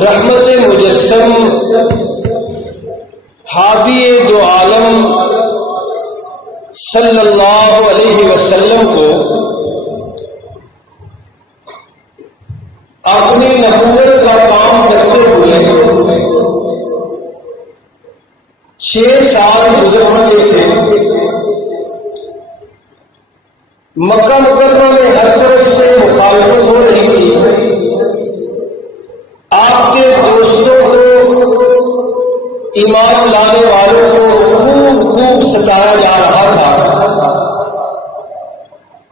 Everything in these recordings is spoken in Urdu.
رحمت مجسم ہادی دو عالم صلی اللہ علیہ وسلم کو اپنی نبوت کا کام کرتے ہوئے 6 سال گزر چکے تھے۔ مکہ مکرمہ میں ہر طرف سے مخالفت ہو رہی تھی، آپ کے دوستوں کو، ایمان لانے والوں کو خوب ستایا جا رہا تھا،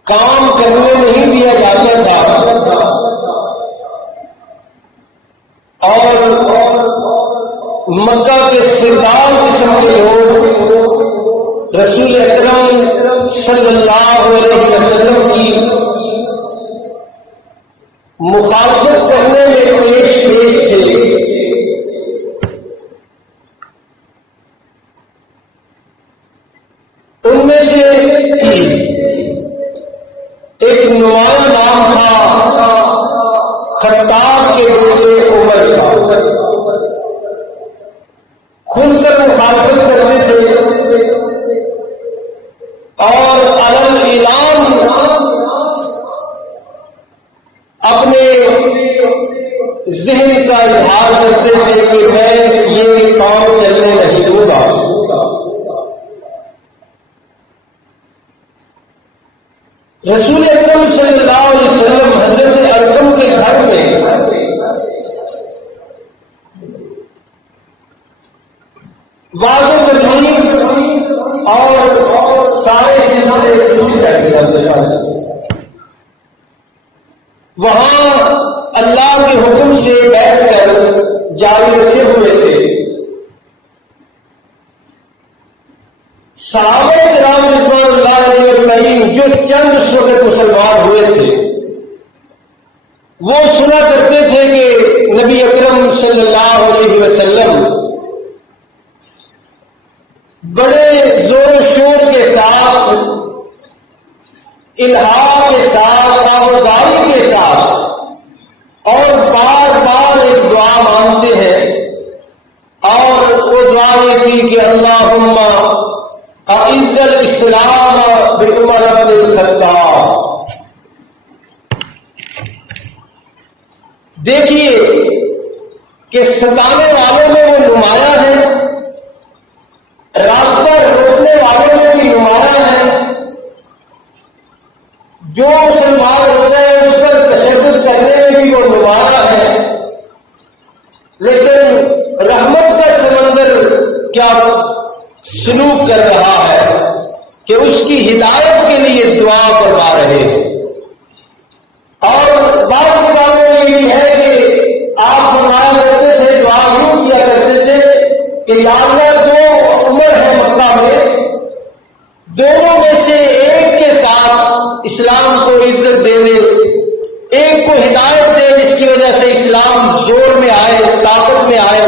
کام کرنے نہیں دیا جاتا تھا، اور مکہ کے سردار قسم کے لوگ رسول اکرم صلی اللہ علیہ وسلم کی مخالفت کرنے میں پیش تھے۔ ان میں سے ایک نمایاں نام تھا خطاب کے بیٹے عمر کا، کھل کر مخالفت کرتے تھے اور اعلان اپنے ذہن کا اظہار کرتے تھے کہ میں یہ کام چلنے نہیں دوں گا۔ رسول اکرم صلی اللہ علیہ وسلم حضرت اعظم کے گھر میں واضح تبلیغ اور سارے سلسلے وہاں اللہ کے حکم سے بیٹھ کر جاری رکھے ہوئے تھے۔ صحابہ کرام رضوان اللہ علیہ اجمعین جو چند وقت مسلمان ہوئے تھے، وہ سنا کرتے تھے کہ نبی اکرم صلی اللہ علیہ وسلم بڑے زور و شور کے ساتھ، الہام کے ساتھ، آوازاری کے ساتھ اور بار بار ایک دعا مانگتے ہیں، اور وہ دعا یہ تھی کہ اللہم اعز الاسلام بعمر بن الخطاب۔ دیکھیے کہ ستانے والوں میں وہ نمایاں ہیں، راستہ روکنے والوں میں بھی نمایاں ہیں، جو مسلمان ہوتے ہیں اس پر تشدد کرنے میں بھی وہ نمایاں ہے، لیکن رحمت کا سمندر کیا سلوک کر رہا ہے کہ اس کی ہدایت کے لیے دعا کروا رہے ہیں۔ اور بعض کتابوں میں یہ بھی ہے کہ آپ فرمایا کرتے تھے، دعا یوں کیا کرتے تھے کہ یا اللہ دو عمر ہے مکہ میں، دونوں میں سے ایک کے ساتھ اسلام کو عزت دے دے، ایک کو ہدایت دے جس کی وجہ سے اسلام زور میں آئے، طاقت میں آئے۔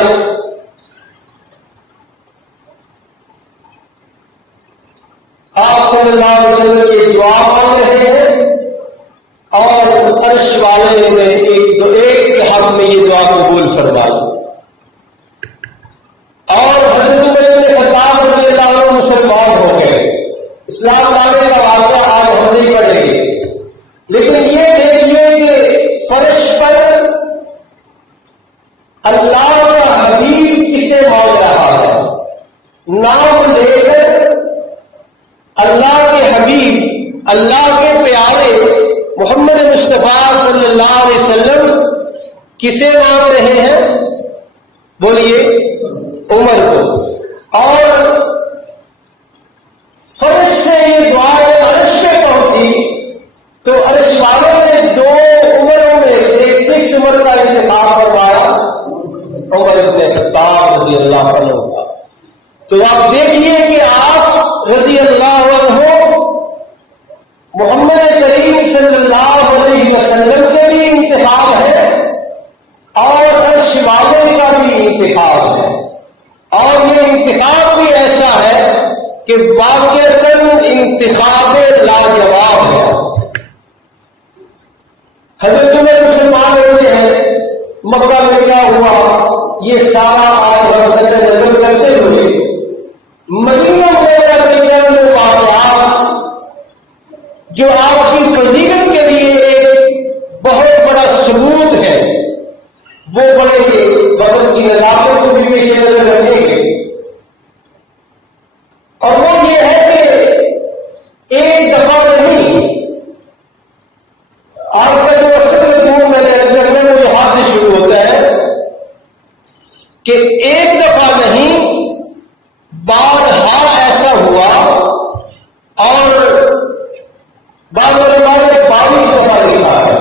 آپ صلی اللہ علیہ وسلم کی دعا مانگ رہے ہیں، اور عرش والے نے ایک کے حق میں یہ دعا قبول فرمائی، اور حضرت عمر بن خطاب رضی اللہ عنہ مسلمان ہو گئے۔ اسلام لانے کا واقعہ آج ہم نہیں پڑھیں گے، لیکن یہ دیکھیے کہ فرش پر اللہ کا حبیب کسے مانگ رہا ہے، نام لے کر اللہ کے حبیب، اللہ کے پیارے محمد مصطفیٰ صلی اللہ علیہ وسلم کسے مانگ رہے ہیں؟ بولیے، عمر کو۔ اور فرش سے یہ دعا عرش پہ پہنچی تو عرش والوں نے دو عمروں میں سے کس عمر کا انتخاب کروایا؟ عمر بن خطاب رضی اللہ عنہ کا۔ تو آپ دیکھیے کہ آپ رضی اللہ عنہ محمد کریم صلی اللہ علیہ وسلم کے بھی انتخاب ہے، اور عرش والے کا بھی انتخاب ہے، اور یہ انتخاب بھی ایسا ہے کہ واقعتاً انتخاب لاجواب ہے۔ حضرت عمر مسلمان ہوتے ہیں، مکہ میں کیا ہوا، یہ سارا آج ہم نظر کرتے ہوئے مدینہ منورہ کے چند واقعات جو آپ کی فضیلت کے لیے ایک بہت بڑا ثبوت ہے، وہ بڑے وقت کی نظافت کو بھی پیش نظر رکھیں گے. اور وہ یہ ہے کہ ایک دفعہ نہیں، آپ کا جو اصل دور میں کرنے وہ یہاں سے شروع ہوتا ہے کہ ایک دفعہ نہیں بارہا ایسا ہوا، اور بعض علماء نے 22 دفعہ لکھا ہے.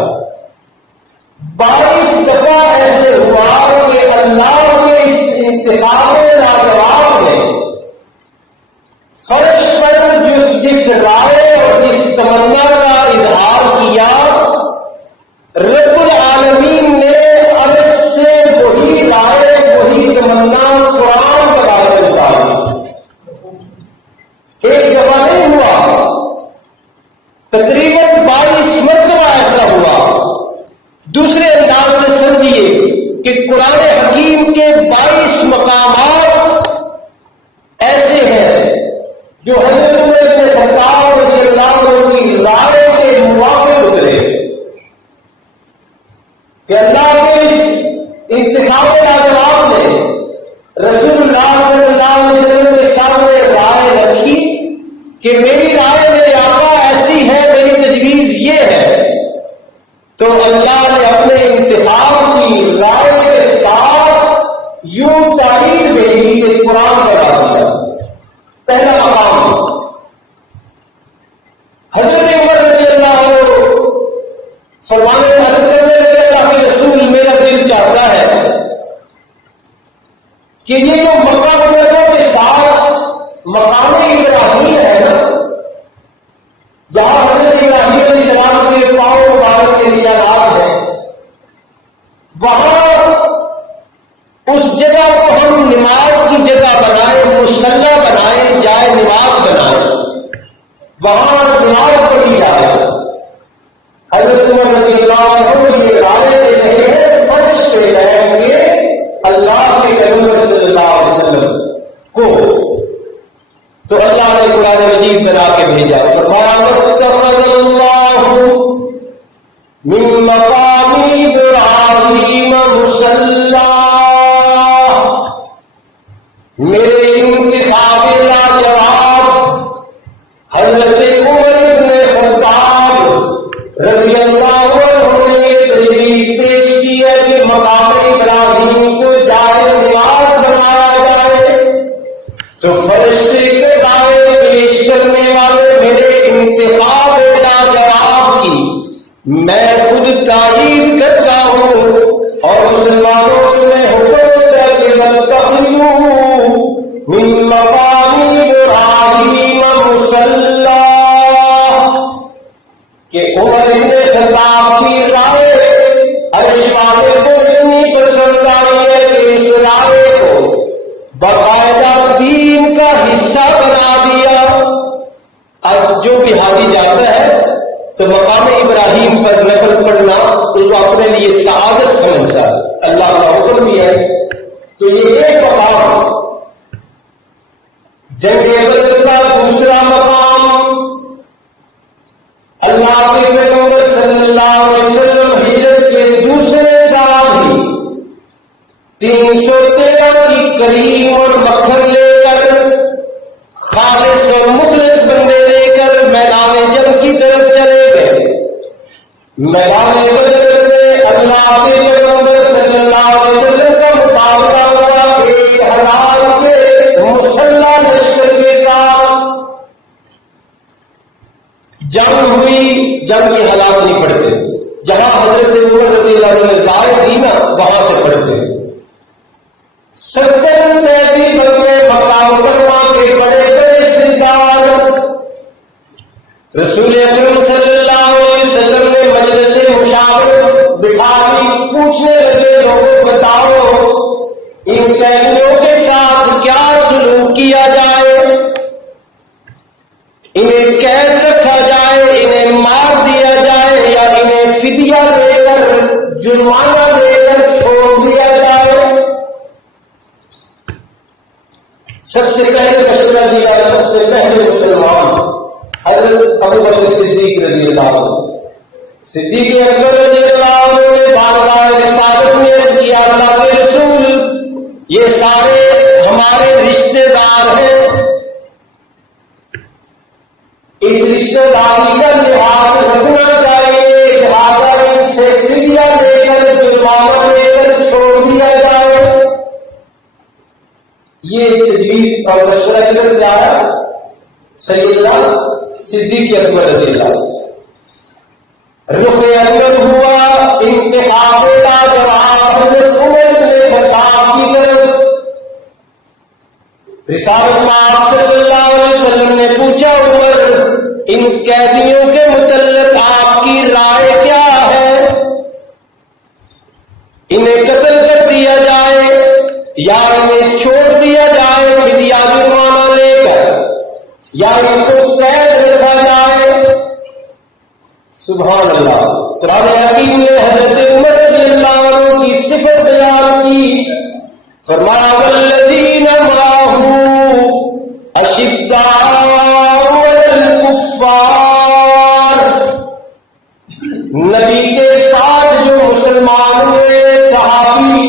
22 دفعہ ایسے ہوا کہ اللہ کے اس انتخاب لاجواب نے فرش پر جس رائے اور جس تمنا کا اظہار کیا، رب العالمین نے عرش سے وہی رائے وہی تمنا قرآن پر آ کر اتاری. ایک دفعہ نہیں ہوا، تقریباً 22 مرتبہ ایسا ہوا. دوسرے انداز سے سمجھیے کہ قرآن حکیم کے 22 مقامات ایسے ہیں جو حضرت عمر بن خطاب رضی اللہ عنہ کی رائے کے موافق اترے، کہ اللہ کے اس انتخاب لاجواب نے رسول اللہ صلی اللہ علیہ وسلم کے سامنے رائے رکھی کہ میری رائے میرے آقا ایسی ہے، میری تجویز یہ ہے. تو اللہ نے اپنے انتخاب کی رائے کے ساتھ یوں تائید بھیجی کہ قرآن بنا دیا. پہلا مقام حضرت عمر رضی اللہ عنہ فرمانے حضرت کہ اللہ کے رسول میرا دل چاہتا ہے کہ یہ جو مکہ مکرمہ کے ساتھ مقام ابراہیم ہے نا، جہاں حضرت ابراہیم علیہ السلام کے پاؤں مبارک کے نشانات ہیں، وہاں اس جگہ کو ہم نماز کی جگہ بنائیں، مصلی بنائیں، جائے نماز بنائیں، وہاں نماز پڑھی جائے. حضرت عمر رضی اللہ عنہ یہ رائے دے رہے ہیں فرش پہ بیٹھ کے اللہ کے پیغمبر صلی اللہ علیہ وسلم کو. تو اللہ نے قرآن مجید بنا کے بھیجا، فرمایا واتخذ اللہ من مقام ابراہیم مصلی. میرے انتخاب لاجواب حضرت عمر بن خطاب رضی اللہ عنہ نے تجویز پیش کی ہے کہ مقام ابراہیم کو جائے نماز بنایا جائے. تو فرشتے کے رائے پیش کرنے والے میرے انتخاب لاجواب کی میں خود تائید کرتا ہوں، اور مسلمانوں کو میں حکم کر کے واتخذوا من مقام ابراہیم مصلی، کہ عمر بن خطاب کی رائے عرش والے کو اتنی پسند آئی ہے کہ اس رائے کو باقاعدہ دین کا حصہ بنا دیا. اب جو بھی حاجی جاتا ہے تو مقام ابراہیم پر نفل پڑھنا اس کو اپنے لیے سعادت سمجھتا ہے، اللہ کا حکم بھی ہے. تو یہ ایک مقام. جنگ بدر کا دوسرا مقام، اللہ کے پیغمبر صلی اللہ علیہ وسلم ہجرت کے دوسرے سال ہی 313 کی کریم اور مکھن لے کر، خالص اور مخلص بندے لے کر میدان جنگ کی طرف چلے گئے. میدان بدر میں اللہ کے پیغمبر صلی اللہ علیہ وسلم کا مقابلہ ہوا 1000 کے مسلح لشکر کے ساتھ. جنگ ہوئی، جنگ کے حالات نہیں پڑتے، جہاں حضرت عمر رضی اللہ عنہ نے رائے دی نا وہاں سے پڑھتے ہیں. 70-33 بندے مکہ مکرمہ کے بڑے بڑے سردار رسول اکرم صلی اللہ علیہ وسلم نے مجلس مشاورت بٹھا لی. پوچھنے لگے لوگوں بتاؤ ان قیدیوں کے ساتھ کیا سلوک کیا جائے، انہیں قید رکھا جائے، انہیں مار دیا جائے، یا انہیں فدیہ دے کر جرمانہ دے کر چھوڑ سب سے پہلے مشورہ دیا سب سے پہلے مسلمان حضرت ابو بکر صدیق رضی اللہ عنہ. صدیق اکبر رضی اللہ عنہ نے بارگاہ رسالت میں عرض کیا اللہ کے رسول یہ سارے ہمارے رشتے دار ہیں، اس رشتے داری کا لحاظ رکھنا چاہیے، لہٰذا ان سے فدیہ لے کر جرمانہ لے کر چھوڑ دیا جائے. یہ تجویز اور مشورہ کدھر سے آیا؟ سیدنا صدیق اکبر رضی اللہ عنہ. رخ اول ہوا انتخاب کا جواب حضرت عمر بن خطاب کی طرف. رسالت میں آپ صلی اللہ علیہ وسلم نے پوچھا عمر ان قیدیوں کے متعلق آپ کی رائے کیا ہے؟ انہیں قتل کر دیا جائے یا انہیں چھوڑ دیا جائے فدیہ جرمانہ لے کر، یا ان کو قید رکھا جائے؟ سبحان اللہ. قرآن حکیم نے حضرت عمر رضی اللہ عنہ کی صفت بیان کی، فرمایا والذین معہ اشداء علی الکفار. نبی کے ساتھ جو مسلمان ہوئے صحابی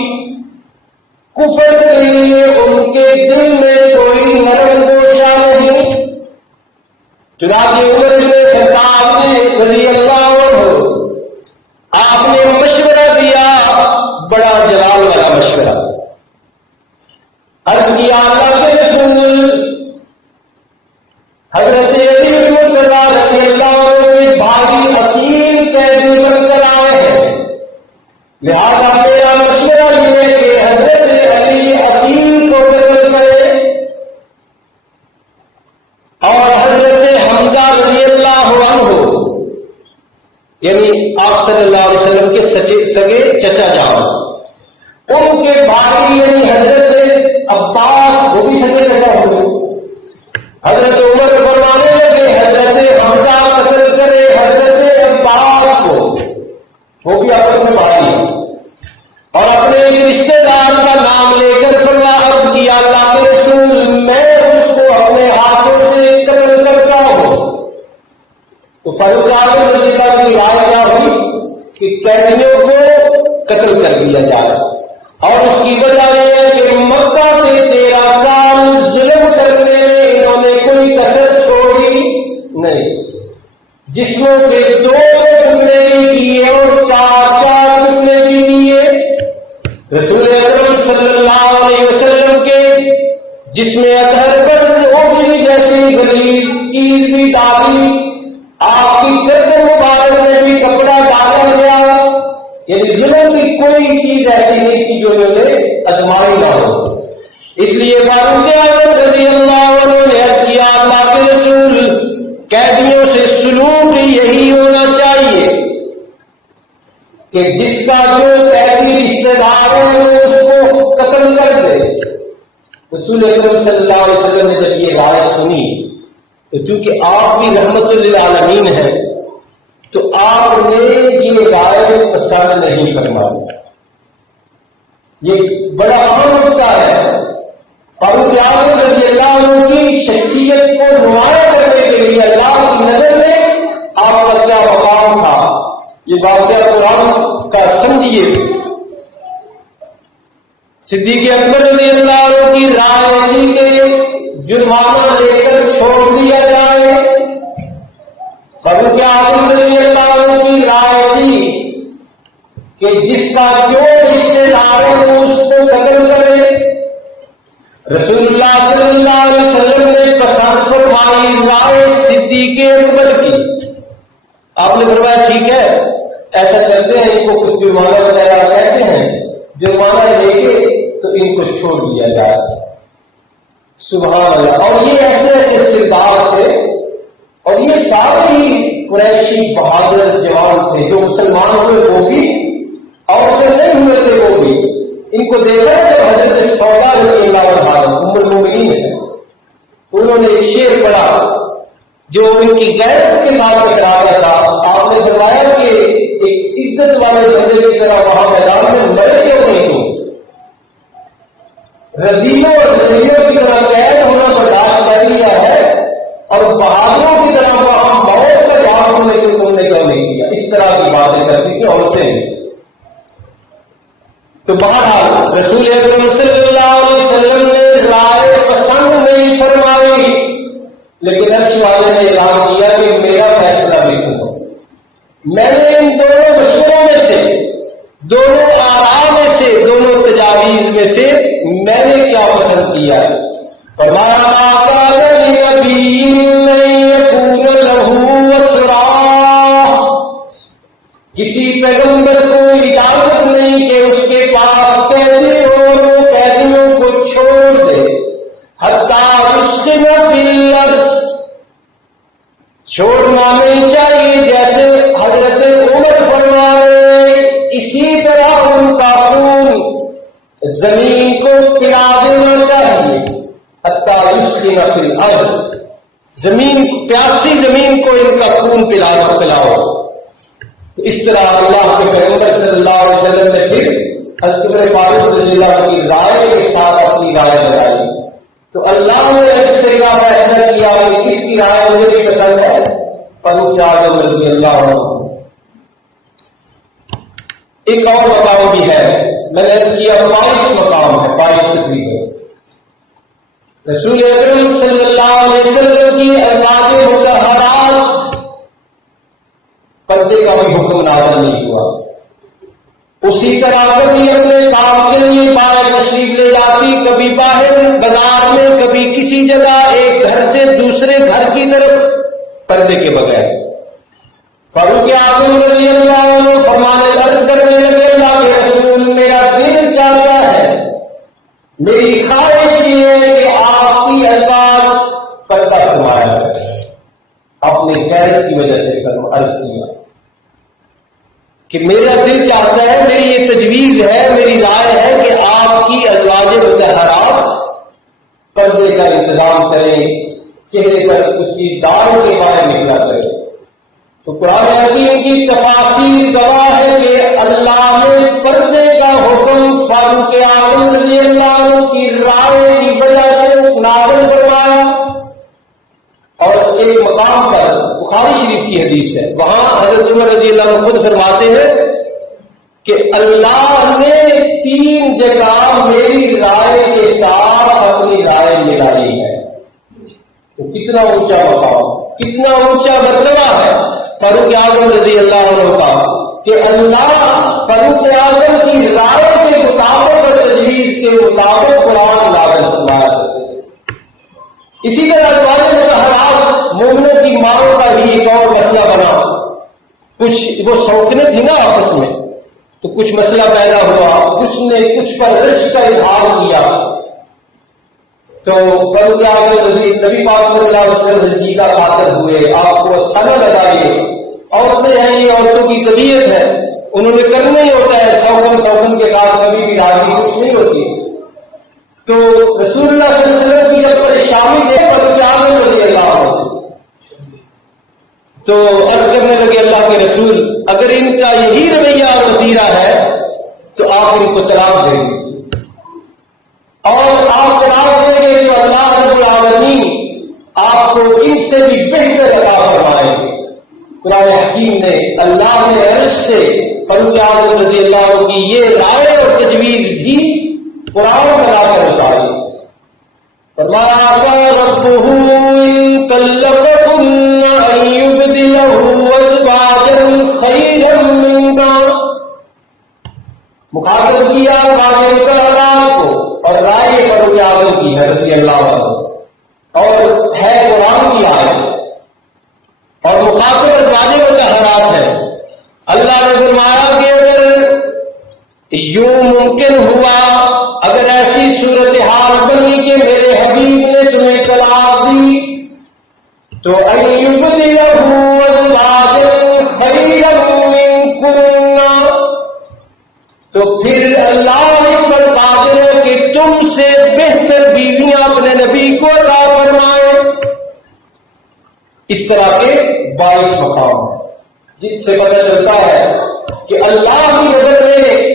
کفر کے لیے ان کے دل میں کوئی نرم گوشہ نہیں. چنانچہ عمر بن خطاب نے رضی اللہ عنہ آپ نے مشورہ دیا، بڑا جلال والا مشورہ. عرض کیا اللہ کے رسول حضرت علی بن رضی اللہ عنہ کے بھائی عقیل قیدی بن کر آئے ہیں، لہذا میرا مشورہ یہ ہے کہ حضرت علی عقیل کو قتل کرے اور حضرت حمزہ رضی اللہ عنہ یعنی آپ صلی اللہ علیہ وسلم کے سگے چچا جان ان کے بھائی یعنی حضرت عباس وہ بھی سگے چچا ہوئے. حضرت عمر فرمانے لگے حضرت حمزہ قتل کرے حضرت عباس کو، وہ بھی آپس میں بھائی ہیں، اور اپنے ایک رشتے دار کا نام لے کر عرض کیا اللہ کے رسول میں اس کو اپنے ہاتھوں سے قتل کرتا ہوں. تو فاروق اعظم رضی اللہ عنہ کی رائے کیا ہوئی کہ قیدیوں کو قتل کر دیا جائے، اور اس کی وجہ یہ ہے کہ مکہ سے 13 سال ظلم کرنے میں انہوں نے کوئی کسر چھوڑی نہیں. جسموں کے 2 ٹکڑے بھی کیے اور 4 ٹکڑے بھی کیے. رسول اکرم صلی اللہ علیہ وسلم کے جسم اطہر پر اوپری جیسی غلیظ چیز بھی ڈالی، آپ کی گردن مبارک میں بھی کپڑا ڈالا گیا، یعنی ظلم کی کوئی چیز ایسی نہیں تھی جو انہوں نے ازمائی نہ ہو. اس لیے فاروق اعظم رضی اللہ عنہ نے عرض کیا اللہ کے رسول قیدیوں سے سلوک یہی ہونا چاہیے کہ جس کا جو قیدی رشتے دار ہے وہ اس کو قتل کر دے. رسول اکرم صلی اللہ علیہ وسلم نے جب یہ رائے سنی تو چونکہ آپ بھی رحمت للعالمین ہیں تو آپ نے یہ رائے پسند نہیں فرمائی. یہ بڑا اہم نکتہ ہے. فاروق اعظم رضی اللہ عنہ کی شخصیت کو نمایاں کرنے کے لیے اللہ کی نظر میں آپ کا کیا مقام تھا یہ واقعہ قرآن کا سمجھیے. صدیق اکبر رضی اللہ عنہ کی رائے تھی کہ جرمانہ لے کر چھوڑ دیا جائے. فاروق اعظم رضی اللہ عنہ کی رائے تھی کہ جس کا جو رشتے دار ہے وہ اس کو قتل کرے. رسول اللہ صلی اللہ علیہ وسلم نے پسند فرمائی رائے صدیق اکبر کی. آپ نے فرمایا ٹھیک ہے ایسا کرتے ہیں، ان کو کچھ جرمانہ وغیرہ کہتے ہیں، جرمانہ لے کے تو ان کو چھوڑ دیا جائے. سبحان اللہ. اور یہ ایسے ایسے سردار تھے اور یہ سارے ہی قریشی بہادر جوان تھے، جو مسلمان ہوئے وہ بھی اور جو نہیں ہوئے تھے وہ بھی. ان کو دیکھا کہ حضرت سودا رضی اللہ عنہا ام المومنین ہے، انہوں نے ایک شعر پڑھا جو ان کی غیرت کے ساتھ ٹکرایا تھا. آپ نے فرمایا کہ ایک عزت والے بندے کی طرح وہاں میدان میں مرے کیوں نہیں تم، رضیوں اور ذلیوں کی طرح قید بہرحال رسول اکرم صلی اللہ علیہ وسلم نے رائے پسند نہیں فرمائی، لیکن عرش والے نے اعلان کیا کہ میرا فیصلہ بھی سنو۔ میں نے ان دونوں مشوروں میں سے، دونوں آراء میں سے، دونوں تجاویز میں سے میں نے کیا پسند کیا ہے؟ فرمایا ما كان لنبي ان يكون له اسرى، کسی پیغمبر کو اجازت نہیں کہ اس کے پاس قیدی ہو، وہ قیدیوں کو چھوڑ دے، حتی يسكن في الارض، چھوڑنا نہیں چاہیے، جیسے حضرت عمر فرما رہے اسی طرح ان کا خون زمین کو پلا دینا چاہیے، حتی يسكن في الارض، زمین پیاسی زمین کو ان کا خون پلاؤ۔ تو اس طرح اللہ کے پیغمبر صلی اللہ علیہ وسلم نے پھر حضرت عمر فاروق رضی اللہ عنہ کی رائے کے ساتھ اپنی رائے لگائی۔ تو اللہ نے اس طرح فیصلہ کیا کہ کس کی رائے مجھے بھی پسند ہے؟ فاروق اعظم رضی اللہ عنہ۔ ایک اور مقام بھی ہے، میں نے عرض کیا 22 مقام ہے، 22 تقریباً رسول اکرم صلی اللہ علیہ وسلم کی ازواج مطہرات پردے کا بھی حکم نازل نہیں ہوا۔ اسی طرح کبھی اپنے کام کے لیے باہر تشریف لے جاتی، کبھی باہر بازار میں، کبھی کسی جگہ ایک گھر سے دوسرے گھر کی طرف پردے کے بغیر۔ فاروق اعظم رضی اللہ عنہ فرمانے عرض کرنے لگے اللہ کے رسول میرا دل چاہتا ہے، میری خواہش یہ ہے کہ آپ کی ازواج پردہ فرمایا جائے۔ اپنی غیرت کی وجہ سے عرض کیا کہ میرا دل چاہتا ہے، میری یہ تجویز ہے، میری رائے ہے کہ آپ کی ازواج مطہرات پردے کا انتظام کریں، چہرے پر کچھ کی داڑھی کے باہر نکلا کریں۔ تو قرآن حکیم کی تفاصیر گواہ ہے کہ اللہ نے پردے کا حکم فاروق اعظم رضی اللہ عنہ کی رائے کی وجہ سے نازل فرمایا۔ اور ایک مقام پر بخاری شریف کی حدیث ہے، وہاں حضرت عمر رضی اللہ عنہ خود فرماتے ہیں کہ اللہ نے 3 جگہ میری رائے کے ساتھ اپنی رائے ملائی ہے۔ تو کتنا اونچا مقام، کتنا اونچا مرتبہ ہے فاروق اعظم رضی اللہ عنہ کا کہ اللہ فاروق اعظم کی رائے کے مطابق اور تجویز کے مطابق قرآن نازل فرمایا کرتے تھے۔ اسی طرح ازواج مطہرات مومنوں کی ماؤں کا ہی ایک اور مسئلہ بنا۔ کچھ وہ سوچنے تھی نا آپس میں، تو کچھ مسئلہ پیدا ہوا، کچھ نے کچھ پر رشک کا اظہار کیا، تو فاروق اعظم نبی پاک صلی اللہ علیہ وسلم رنجیدہ خاطر ہوئے، آپ کو اچھا نہ لگا، یہ عورتیں ہیں، یہ عورتوں کی طبیعت ہے، انہوں نے کرنا ہی ہوتا ہے، سوکن کے ساتھ کبھی بھی راضی کچھ نہیں ہوتی۔ تو رسول اللہ صلی اللہ علیہ وسلم کی جب پریشانی تھے فاروق اعظم رضی اللہ عنہ، تو عرض کرنے لگے اللہ کے رسول اگر ان کا یہی رویہ وتیرہ ہے تو آپ ان کو طلاق دیں گے، اور آپ طلاق دیں گے تو اللہ رب العالمین آپ کو ان سے بھی بہتر عطا فرمائیں گے۔ قرآن حکیم نے اللہ نے عرش سے فاروق اعظم رضی اللہ عنہ کی یہ رائے اور تجویز بھی قرآن بنا کر بتائی۔ فرمایا عسى ربه إن طلقكن أن يبدله أزواجا خيرا منكن، مخاطب کیا ازواج مطہرات کو، اور رائے فاروق اعظم کی ہے رضی اللہ عنہ، اور ہے قرآن کی آیت، اور مخاطب ازواج مطہرات ہے۔ اللہ نے فرمایا کہ اگر یوں ممکن ہوا، اگر ایسی صورتحال بنی کہ میرے حبیب نے تمہیں طلاق دی، تو أن يبدله أزواجا خيرا منكن، تو پھر اللہ اس پر قادر ہے کہ تم سے بہتر بیویاں اپنے نبی کو عطا فرمائے۔ اس طرح کے 22 مقام ہیں جس سے پتہ چلتا ہے کہ اللہ کی نظر میں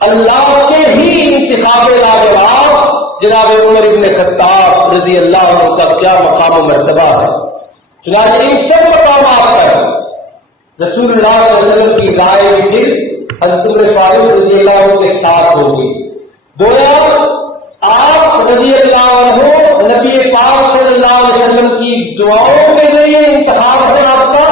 اللہ کے ہی انتخاب لاجواب جناب عمر ابن خطاب رضی اللہ عنہ کا کیا مقام و مرتبہ ہے۔ چنانچہ ان سب مقامات پر رسول اللہ صلی اللہ علیہ وسلم کی رائے پھر حضرت عمر فاروق رضی اللہ عنہ کے ساتھ ہو گئی. گویا آپ رضی اللہ عنہ نبی پاک صلی اللہ علیہ وسلم کی دعاؤں کے ذریعے انتخاب ہے آپ کا،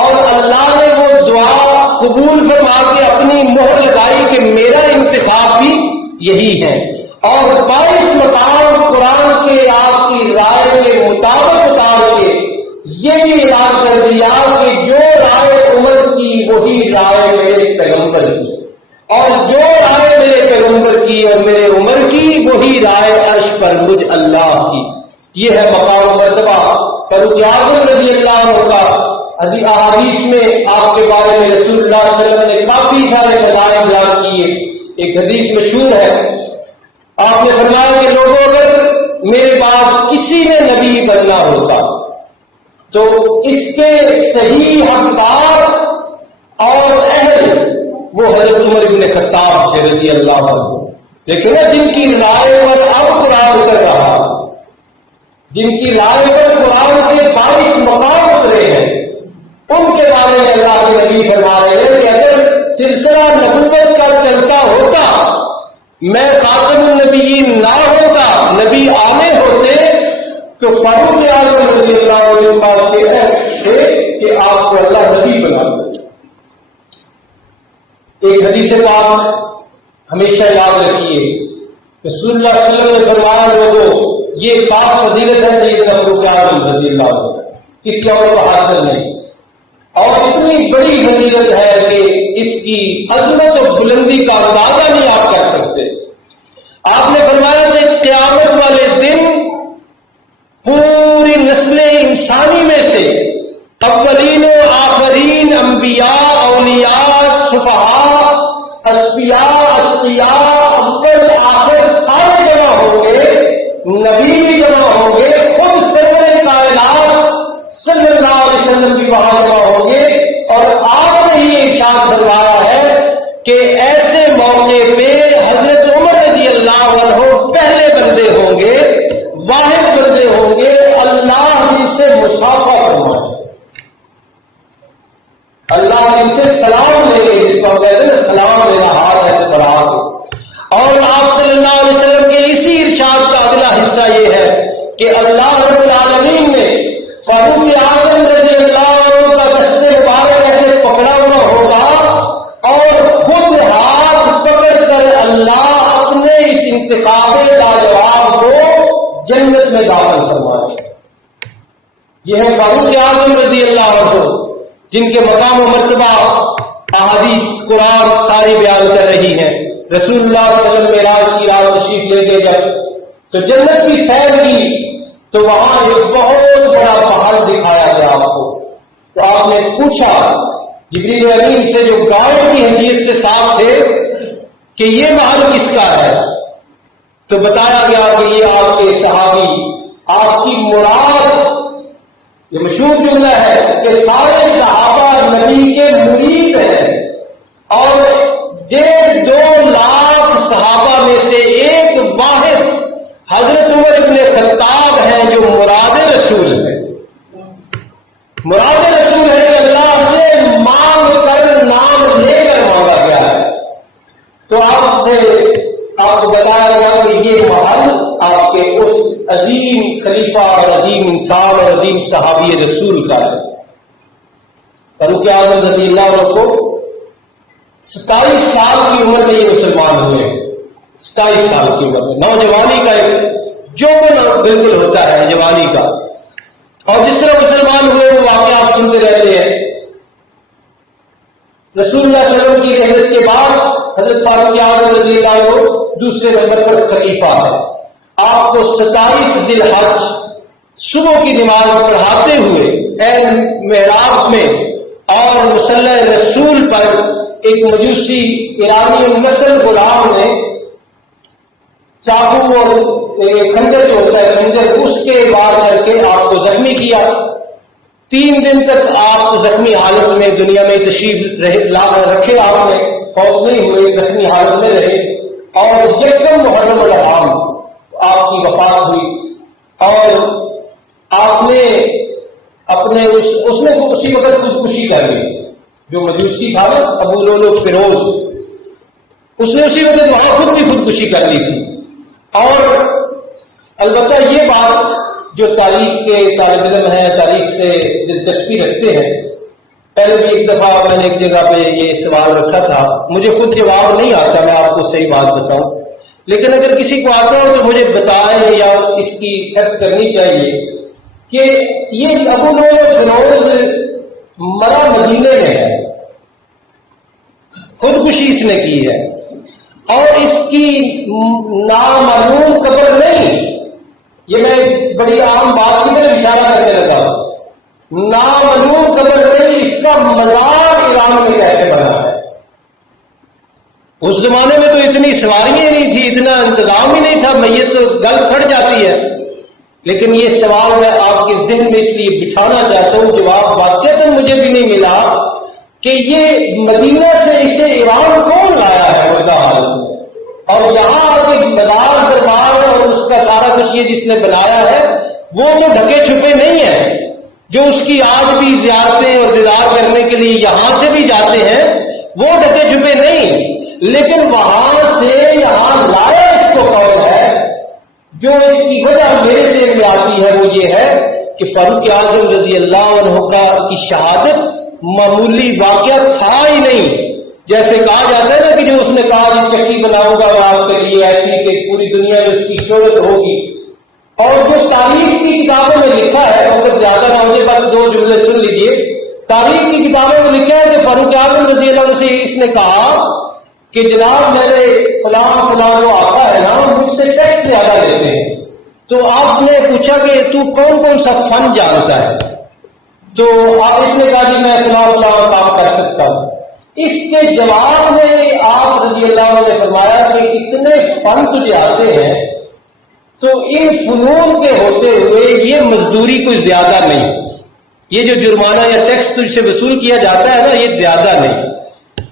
اور اللہ نے وہ دعا قبول فرما کے اپنی مہر لگائی کہ میرا انتخاب بھی یہی ہے. اور 22 مقام قرآن کے آپ کی رائے کے مطابق اتار کے یہ بھی اعلان کر دیا کہ جو رائے عمر کی وہی رائے میرے پیغمبر کی، اور جو رائے میرے پیغمبر کی اور میرے عمر کی وہی رائے عرش پر مجھ اللہ کی. یہ ہے مقام و مرتبہ فاروق اعظم رضی اللہ عنہ کا. احادیث میں آپ کے بارے میں رسول اللہ صلی اللہ علیہ وسلم نے کافی سارے فضائل بیان کیے. ایک حدیث مشہور ہے، آپ نے فرمایا کہ لوگوں اگر میرے بعد کسی نے نبی بننا ہوتا تو اس کے صحیح حقدار اور اہل وہ حضرت عمر بن خطاب سے رضی اللہ عنہ. دیکھیں نا، جن کی رائے پر اب قرآن اتر رہا، جن کی رائے پر قرآن کے 22 مقام اترے ہیں، ان کے بارے میں اللہ کے نبی فرما رہے ہیں کہ اگر سلسلہ نبوت کا چلتا ہوتا، میں خاتم النبیین نہ ہوتا، نبی آنے ہوتے، تو فاروق اعظم رضی اللہ عنہ اس بات کے اہل تھے کہ آپ کو اللہ نبی بنا دے. ایک حدیث پاک ہمیشہ یاد رکھیے، رسول اللہ صلی اللہ علیہ وسلم نے فرمایا لوگوں یہ خاص فضیلت ہے سیدنا فاروق اعظم رضی اللہ عنہ، کسی اور کو حاصل نہیں، اور اتنی بڑی فضیلت ہے کہ اس کی عظمت و بلندی کا اندازہ نہیں آپ کر سکتے. آپ نے فرمایا کہ قیامت والے دن پوری نسل انسانی میں سے اولین و آخرین، انبیاء، اولیاء، صفحاء، اصفیاء، اتقیاء، اول آخر سارے جمع ہوں گے، نبی بھی جمع ہوں گے، خود سرور کائنات صلی اللہ علیہ وسلم بھی وہاں جمع ہوں گے. اور آپ نے ہی ارشاد فرمایا ہے کہ ایسے موقع پہ حضرت عمر رضی اللہ عنہ پہلے بندے ہوں گے، واحد بندے ہوں گے، اللہ جن سے مصافحہ فرمائے، اللہ جن سے سلام لے گے، جس کو کہتے ہیں سلام لینا، ہاتھ ایسے بڑھا کے. اور آپ صلی اللہ علیہ وسلم کے اسی ارشاد کا اگلا حصہ یہ ہے کہ اللہ رب العالمین نے فاروق اعظم رضی اللہ عنہ کا دست مبارک ایسے پکڑا ہوا ہوگا اور خود ہاتھ پکڑ کر اللہ اپنے اس انتخاب لاجواب کو جنت میں داخل فرمائے. یہ ہے فاروق اعظم رضی اللہ عنہ جن کے مقام و مرتبہ احادیث قرآن ساری بیان کر رہی ہیں. رسول اللہ صلی اللہ علیہ وسلم معراج کی رات تشریف لے کے جب تو جنت کی سیر کی تو وہاں ایک بہت بڑا پہاڑ دکھایا گیا آپ کو. تو آپ نے پوچھا جبریل امین سے جو گائیڈ کی حیثیت سے ساتھ تھے کہ یہ محل کس کا ہے، تو بتایا گیا کہ یہ آپ کے صحابی، آپ کی مراد، یہ مشہور جملہ ہے کہ سارے صحابہ نبی کے مرید ہیں، اور 1.5 لاکھ صحابہ میں سے ایک واحد حضرت عمر ابن خطاب ہیں جو مراد رسول ہے. مراد رسول ہے کہ اللہ سے مانگ کر نام لے کر مانگا گیا ہے. تو آپ کو بتایا گیا کہ یہ محل آپ کے اس عظیم خلیفہ اور عظیم انسان اور عظیم صحابی رسول کا ہے. فاروق اعظم رضی اللہ عنہ کو 27 سال کی عمر میں یہ مسلمان ہوئے. 27 سال کی عمر میں نوجوانی کا ایک جوبن بالکل ہوتا ہے جوانی کا، اور جس طرح مسلمان ہوئے وہ واقعہ آپ سنتے رہتے ہیں. رسول اللہ صلی اللہ علیہ وسلم کی رحلت کے بعد حضرت فاروق اعظم رضی اللہ عنہ دوسرے نمبر پر خلیفہ ہے. آپ کو 27 ذی الحج صبح کی نماز پڑھاتے ہوئے محراب میں اور مصلی رسول پر ایک مجوسی ایرانی نسل غلام نے چاقو اور خنجر جو ہوتا ہے خنجر اس کے وار کر کے آپ کو زخمی کیا. 3 دن تک آپ زخمی حالت میں دنیا میں تشریف رکھے، آپ نے فوت نہیں ہوئے، زخمی حالت میں رہے، اور یکم محرم الحرام آپ کی وفات ہوئی. اور آپ نے اپنے اس میں اسی وقت خودکشی کر لی تھی. جو مجوسی تھا نا ابو لولو فیروز، اس نے اسی وقت وہاں خود بھی خودکشی کر لی تھی. اور البتہ یہ بات جو تاریخ کے طالب علم ہیں، تاریخ سے دلچسپی رکھتے ہیں، پہلے بھی ایک دفعہ میں نے ایک جگہ پہ یہ سوال رکھا تھا، مجھے خود جواب نہیں آتا، میں آپ کو صحیح بات بتاؤں، لیکن اگر کسی کو آتا ہو تو مجھے بتائے یا اس کی سرچ کرنی چاہیے کہ یہ ابو لولو فیروز مرا مدینے میں ہے، خودکشی اس نے کی ہے، اور اس کی نامعلوم قبر نہیں. یہ میں بڑی عام بات کی طرف اشارہ کرنے لگا. نامعلوم قبر نہیں، اس کا مزار ایران میں کیسے بنا ہے؟ اس زمانے میں تو اتنی سواریاں نہیں تھی، اتنا انتظام ہی نہیں تھا، میت تو گل تھڑ جاتی ہے. لیکن یہ سوال میں آپ کے ذہن میں اس لیے بٹھانا چاہتا ہوں، جواب واقعتاً مجھے بھی نہیں ملا کہ یہ مدینہ سے اسے ایران کون لایا ہے مردہ حالت میں، اور یہاں آگے مزار دربار اور اس کا سارا کچھ یہ جس نے بنایا ہے وہ تو ڈھکے چھپے نہیں ہیں، جو اس کی آج بھی زیارتیں اور دیدار کرنے کے لیے یہاں سے بھی جاتے ہیں وہ ڈھکے چھپے نہیں. لیکن وہاں سے یہاں لایا اس کو کون ہے؟ جو اس کی وجہ میرے ذہن میں آتی ہے وہ یہ ہے کہ فاروق اعظم رضی اللہ عنہ کی شہادت معمولی واقعہ تھا ہی نہیں. جیسے کہا جاتا ہے نا کہ جو اس نے کہا کہ چکی بناؤں گا میں آپ کے لیے ایسی کہ پوری دنیا میں اس کی شہرت ہوگی، اور جو تاریخ کی کتابوں میں لکھا ہے، وقت زیادہ نہ ہونے، بس 2 جملے سن لیجئے. تاریخ کی کتابوں میں لکھا ہے کہ فاروق اعظم رضی اللہ عنہ سے اس نے کہا کہ جناب میرے فلاں فلاں جو آقا ہے نا مجھ سے ٹیکس زیادہ لیتے ہیں. تو آپ نے پوچھا کہ تو کون کون سا فن جانتا ہے؟ تو اس نے کہا جی میں فلاں فلاں کام کر سکتا ہوں. اس کے جواب میں آپ رضی اللہ عنہ نے فرمایا کہ اتنے فن تجھے آتے ہیں تو ان فنون کے ہوتے ہوئے یہ مزدوری کوئی زیادہ نہیں، یہ جو جرمانہ یا ٹیکس تجھ سے وصول کیا جاتا ہے نا یہ زیادہ نہیں.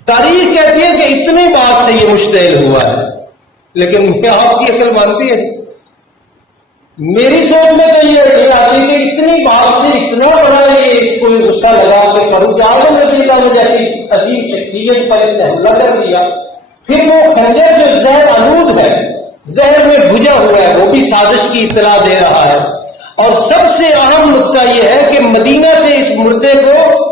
تاریخ کہتی ہے کہ اتنی بات سے یہ مشتعل ہوا ہے، لیکن کیا آپ کی عقل مانتی ہے؟ میری سوچ میں تو یہ نہیں آتی کہ اتنی بات سے اتنا بڑا یہ اس کو غصہ لگا کہ فاروق اعظم رضی اللہ عنہ جیسی عظیم شخصیت پر اس نے حملہ کر دیا. پھر وہ خنجر جو زہر آلود ہے، زہر میں بھجا ہوا ہے، وہ بھی سازش کی اطلاع دے رہا ہے. اور سب سے اہم نقطہ یہ ہے کہ مدینہ سے اس مردے کو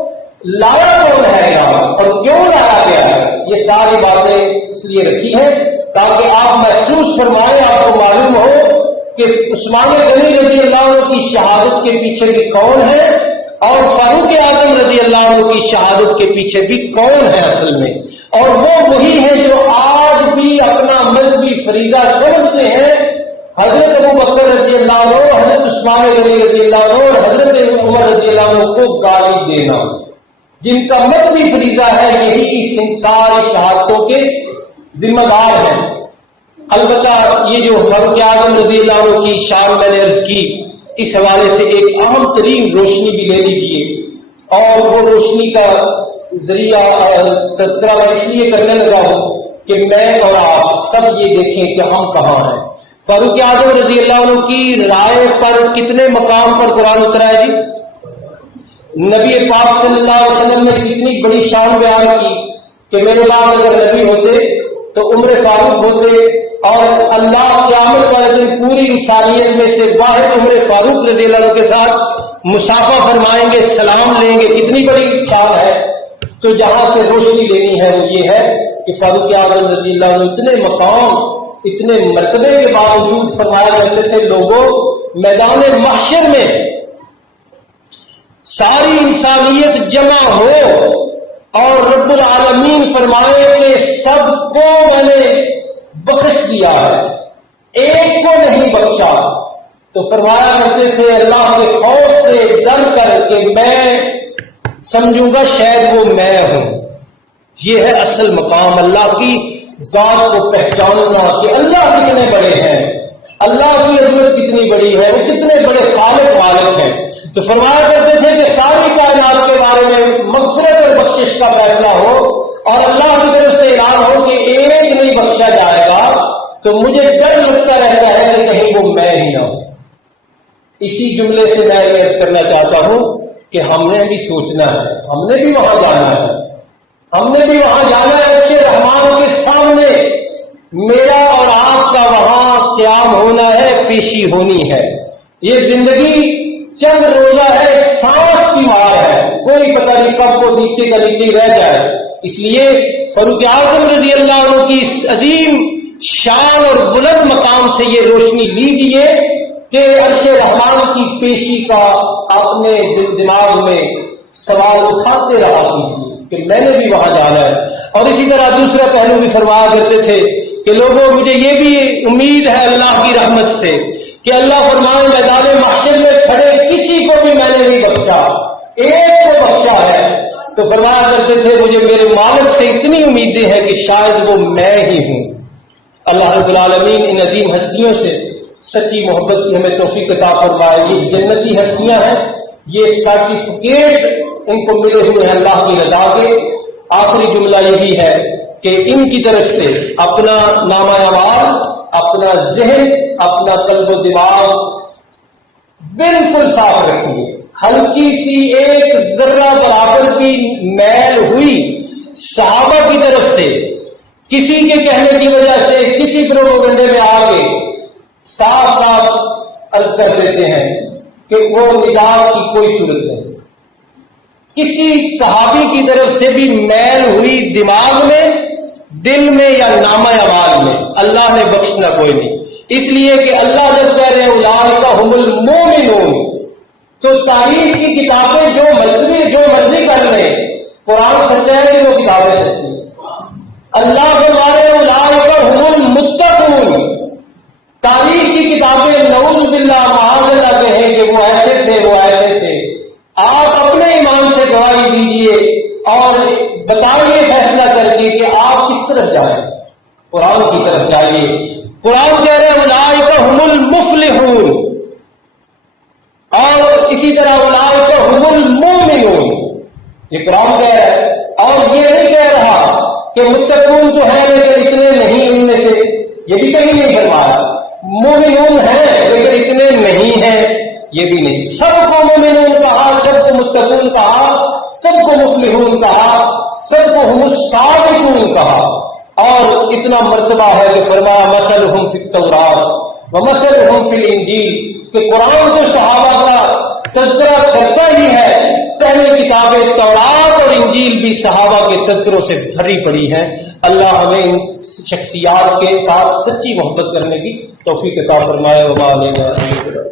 لایا کون ہے یہاں اور کیوں لایا گیا ہے. یہ ساری باتیں اس لیے رکھی ہیں تاکہ آپ محسوس فرمائیں، آپ کو معلوم ہو کہ عثمان غنی رضی اللہ عنہ کی شہادت کے پیچھے بھی کون ہے اور فاروق اعظم رضی اللہ عنہ کی شہادت کے پیچھے بھی کون ہے اصل میں. اور وہ وہی ہیں جو آج بھی اپنا مذہبی فریضہ سمجھتے ہیں حضرت ابو بکر رضی اللہ عنہ، حضرت عثمان غنی رضی اللہ عنہ اور حضرت عمر رضی اللہ عنہ کو گالی دینا، جن کا مذہبی فریضہ ہے یہی ان ساری شہادتوں کے ذمہ دار ہیں. البتہ یہ جو فاروق اعظم رضی اللہ عنہ کی شان میں نے عرض کی، اس حوالے سے ایک اہم ترین روشنی بھی لے لیجیے، اور وہ روشنی کا ذریعہ تذکرہ میں اس لیے کرنے لگا ہوں کہ میں اور آپ سب یہ دیکھیں کہ ہم کہاں ہیں. فاروق اعظم رضی اللہ عنہ کی رائے پر کتنے مقام پر قرآن اترا ہے جی؟ نبی پاک صلی اللہ علیہ وسلم نے کتنی بڑی شان بیان کی کہ میرے بعد اگر نبی ہوتے تو عمر فاروق ہوتے، اور اللہ قیامت والے دن پوری انسانیت میں سے واحد عمر فاروق رضی اللہ عنہ کے ساتھ مصافحہ فرمائیں گے، سلام لیں گے. کتنی بڑی شان ہے. تو جہاں سے روشنی لینی ہے وہ یہ ہے کہ فاروق اعظم رضی اللہ عنہ اتنے مقام، اتنے مرتبے کے باوجود فرمایا کرتے تھے لوگوں میدان محشر میں ساری انسانیت جمع ہو اور رب العالمین فرمائے کہ سب کو میں نے بخش دیا ہے، ایک کو نہیں بخشا، تو فرمایا کرتے تھے اللہ کے خوف سے ڈر کر کہ میں سمجھوں گا شاید وہ میں ہوں. یہ ہے اصل مقام، اللہ کی ذات کو پہچاننا کہ اللہ کتنے بڑے ہیں، اللہ کی عظمت کتنی بڑی ہے، وہ کتنے بڑے خالق مالک ہیں. تو فرمایا کرتے تھے کہ ساری کائنات کے بارے میں مغفرت اور بخشش کا فیصلہ ہو اور اللہ کی طرف سے اعلان ہو کہ ایک نہیں بخشا جائے گا، تو مجھے ڈر لگتا رہتا ہے کہ کہیں وہ میں ہی نہ ہوں. اسی جملے سے میں یہ کرنا چاہتا ہوں کہ ہم نے بھی سوچنا ہے، ہم نے بھی وہاں جانا ہے. ہم نے بھی وہاں جانا ہے، عرش رحمان کے سامنے میرا اور آپ کا وہاں قیام ہونا ہے، پیشی ہونی ہے۔ یہ زندگی چند روزہ ہے، ایک سانس کی مار ہے، کوئی پتہ نہیں کب وہ نیچے کا نیچے رہ جائے۔ اس لیے فاروق اعظم رضی اللہ عنہ کی اس عظیم شان اور بلند مقام سے یہ روشنی لیجیے کہ عرش رحمان کی پیشی کا اپنے دماغ میں سوال اٹھاتے رہا کیجیے کہ میں نے بھی وہاں جانا ہے۔ اور اسی طرح دوسرا پہلو بھی فرمایا کرتے تھے کہ لوگوں مجھے یہ بھی امید ہے اللہ کی رحمت سے کہ اللہ فرمائے میدان محشر میں کھڑے کسی کو بھی میں نے نہیں بخشا، ایک کو بخشا ہے۔ تو فرمایا کرتے تھے مجھے میرے مالک سے اتنی امیدیں ہیں کہ شاید وہ میں ہی ہوں۔ اللہ رب العالمین ان عظیم ہستیوں سے سچی محبت کی ہمیں توفیق عطا فرمائے۔ یہ جنتی ہستیاں ہیں، یہ سرٹیفکیٹ ان کو ملے ہوئے ہیں اللہ کی رضا کے۔ آخری جملہ یہی ہے کہ ان کی طرف سے اپنا نامہ اعمال، اپنا ذہن، اپنا قلب و دماغ بالکل صاف رکھیے۔ ہلکی سی ایک ذرہ برابر بھی میل ہوئی صحابہ کی طرف سے کسی کے کہنے کی وجہ سے کسی پروپیگنڈے میں آگے صاف صاف عرض کر دیتے ہیں کہ وہ نجات کی کوئی صورت نہیں۔ کسی صحابی کی طرف سے بھی میل ہوئی دماغ میں، دل میں یا نامہ اعمال میں، اللہ نے بخشنا کوئی نہیں۔ اس لیے کہ اللہ جب کہہ رہے ہیں اولئک هم المؤمنون، تو تاریخ کی کتابیں جو مرضی کر لیں، قرآن سچا ہے کہ وہ کتابیں سچی ہیں۔ اللہ فرما رہے ہیں اولئک هم المتقون، تاریخ کی کتابیں نعوذ باللہ معاذ اللہ کہیں کہ وہ ایسے تھے، وہ ایسے تھے۔ آپ اپنے ایمان سے گواہی دیجئے اور بتائیے فیصلہ کر کے کہ آپ کس طرف جائیں، قرآن کی طرف جائیے۔ قرآن کہہ رہے ہیں اولئک هم المفلحون، اور اسی طرح اولئک هم المؤمنون، یہ قرآن کہہ رہا ہے۔ اور یہ نہیں کہہ رہا کہ متقون تو ہیں لیکن اتنے نہیں ان میں سے، یہ بھی کہیں نہیں فرمایا۔ مومنون ہیں لیکن اتنے نہیں ہیں، یہ بھی نہیں۔ سب کو مومنون کہا، سب کو متقون کہا، سب کو مفلحون کہا، سب کو هم الصادقون کہا۔ اور اتنا مرتبہ ہے کہ فرمایا مثلهم فی التوراۃ ومثلهم فی الانجیل، کہ قرآن تو صحابہ کا تذکرہ کرتا ہی ہے، پہلے کتابیں تورات اور انجیل بھی صحابہ کے تذکروں سے بھری پڑی ہیں۔ اللہ ہمیں ان شخصیات کے ساتھ سچی محبت کرنے کی توفیق عطا فرمائے۔ وما علینا الا البلاغ۔